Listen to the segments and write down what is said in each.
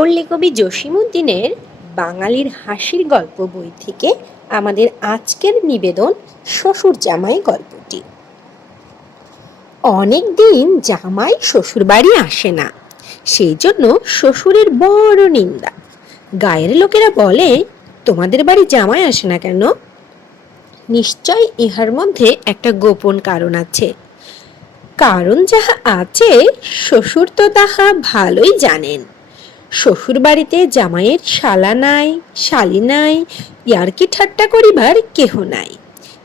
পল্লীকবি জসিমুদ্দিনের বাঙালির হাসির গল্প বই থেকে আমাদের আজকের নিবেদন শ্বশুর জামাই গল্পটি। অনেক দিন জামাই শ্বশুর বাড়ি আসে না, সেই জন্য শ্বশুরের বড় নিন্দা। গায়ের লোকেরা বলে, তোমাদের বাড়ি জামাই আসে না কেন? নিশ্চয় ইহার মধ্যে একটা গোপন কারণ আছে। কারণ যাহা আছে, শ্বশুর তো তাহা ভালোই জানেন। শ্বশুর বাড়িতে জামাইয়ের শালা নাই, শালি নাই ইয়ার্কি ঠাট্টা করিবার কেহ নাই?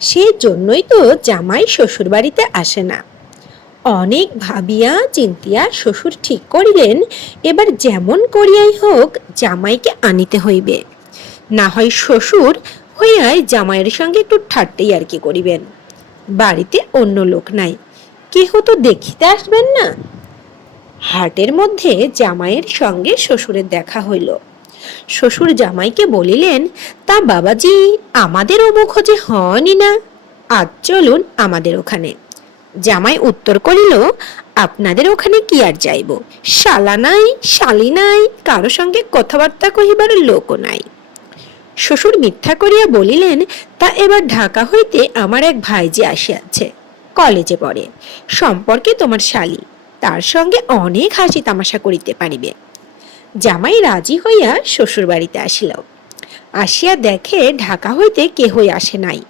সেই জন্যই তো জামাই শ্বশুর বাড়িতে আসে না। অনেক ভাবিয়া চিন্তিয়া শ্বশুর ঠিক করিলেন, এবার যেমন করিয়াই হোক জামাইকে আনিতে হইবে। না হয় শ্বশুর হইয়াই জামাইয়ের সঙ্গে একটু ঠাট্টাই আর কি করিবেন? বাড়িতে অন্য লোক নাই, কেহ তো দেখিতে আসবেন না? হাটের মধ্যে জামাইয়ের সঙ্গে শ্বশুরের দেখা হইল। শ্বশুর জামাইকে বলিলেন, তা বাবাজি, আমাদের অমুখ যে হনই না? আজ চলুন আমাদের ওখানে। জামাই উত্তর করিল, আপনাদের ওখানে কি আর যাইব? শালা নাই, শালি নাই, কারও সঙ্গে কথাবার্তা কহিবার লোকও নাই। শ্বশুর মিথ্যা করিয়া বলিলেন, তা এবার ঢাকা হইতে আমার এক ভাইজি আসিয়াছে, কলেজে পড়ে। সম্পর্কে তোমার শালি। তার সঙ্গে অনেক হাসি তামাশা করিতে পারিবে। জামাই রাজি হইয়া শ্বশুর বাড়িতে আসিল। আসিয়া দেখে ঢাকা হইতে কেহই আসে নাই।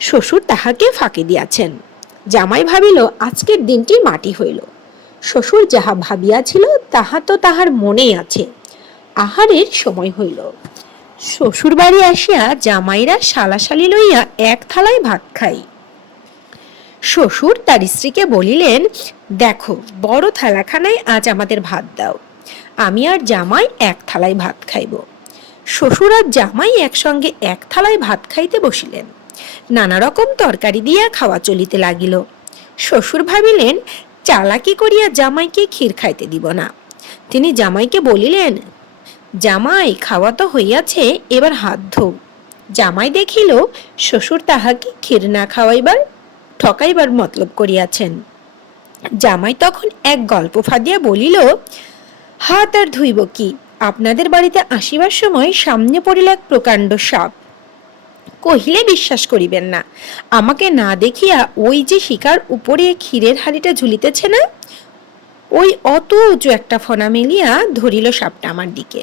শ্বশুর তাহাকে ফাঁকি দিয়াছেন। জামাই ভাবিল, আজকের দিনটি মাটি হইল। শ্বশুর যাহা ভাবিয়াছিল, তাহা তো তাহার মনেই আছে। আহারের সময় হইল। শ্বশুর বাড়ি আসিয়া জামাইরা শালাশালি লইয়া এক থালায় ভাত খাই শ্বশুর তার স্ত্রীকে বলিলেন, দেখো, বড় থালাখানায় আজ আমাদের ভাত দাও। আমি আর জামাই এক থালায় ভাত খাইব। শ্বশুর আর জামাই একসঙ্গে এক থালায় ভাত খাইতে বসিলেন। নানা রকম তরকারি দিয়া খাওয়া চলিতে লাগিল। শ্বশুর ভাবিলেন, চালাকি করিয়া জামাইকে ক্ষীর খাইতে দিব না। তিনি জামাইকে বলিলেন, জামাই, খাওয়া তো হইয়াছে, এবার হাত ধো। জামাই দেখিল, শ্বশুর তাহাকে ক্ষীর না খাওয়াইবার ঠকাইবার মতলব করিয়াছেন। জামাই তখন এক গল্প ফাঁদিয়া বলিল, হাত আর ধুইব কি? আপনাদের বাড়িতে আসিবার সময় সামনে পড়িল এক প্রকাণ্ড সাপ। কহিলে বিশ্বাস করিবেন না, আমাকে না দেখিয়া ওই যে শিকার উপরে ক্ষীরের হাড়িটা ঝুলিতেছে না, ওই অত উঁচু একটা ফনা মেলিয়া ধরিল সাপটা আমার দিকে।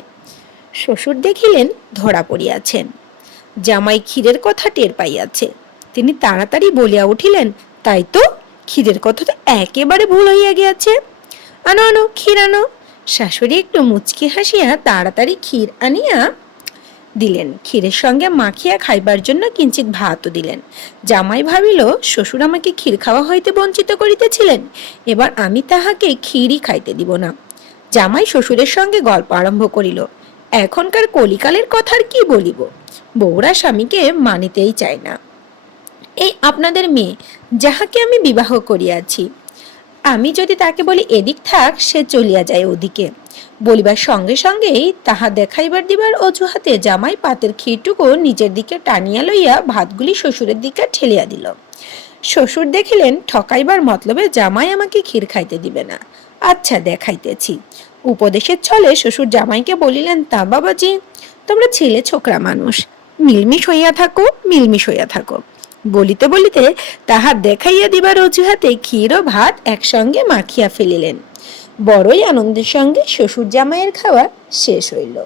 শ্বশুর দেখিলেন ধরা পড়িয়াছেন। জামাই ক্ষীরের কথা টের পাইয়াছে। তিনি তাড়াতাড়ি বলিয়া উঠিলেন, তাই তো ক্ষীরের কথা তো একেবারে ভুল হইয়া গিয়াছে। আনো আনো, ক্ষীর আনো। শাশুড়ি একটু মুচকি হাসিয়া তাড়াতাড়ি ক্ষীর আনিয়া দিলেন। ক্ষীরের সঙ্গে মাখিয়া খাইবার জন্য কিঞ্চিত ভাতও দিলেন। জামাই ভাবিল, শ্বশুর আমাকে ক্ষীর খাওয়া হইতে বঞ্চিত করিতেছিলেন, এবার আমি তাহাকে ক্ষীরই খাইতে দিব না। জামাই শ্বশুরের সঙ্গে গল্প আরম্ভ করিল, এখনকার কলিকালের কথার কি বলিব? বউরা স্বামীকে মানিতেই চায় না। এই আপনাদের মেয়ে, যাহাকে আমি বিবাহ করিয়াছি। আমি যদি তাকে বলি, এদিক থাক, সে চলিয়া যায় ওদিকে। বলিবার সঙ্গে সঙ্গেই তাহা দেখাইবার দিবার অজুহাতে জামাই পাতের ক্ষীরটুকু নিজের দিকে টানিয়া লইয়া ভাতগুলি শ্বশুরের দিকে ঠেলিয়া দিল। শ্বশুর দেখিলেন, ঠকাইবার মতলবে জামাই আমাকে ক্ষীর খাইতে দিবে না। আচ্ছা দেখাইতেছি। উপদেশের ছলে শ্বশুর জামাইকে বলিলেন, তা বাবাজি, তোমরা ছেলে, ছোকরা মানুষ। মিলমিশ হইয়া থাকো, মিলমিশ হইয়া থাকো। বলিতে বলিতে তাহা দেখাইয়া দিবার অজুহাতে ক্ষীর ও ভাত একসঙ্গে মাখিয়া ফেলিলেন। বড়ই আনন্দের সঙ্গে শ্বশুর জামাইয়ের খাওয়া শেষ হইল।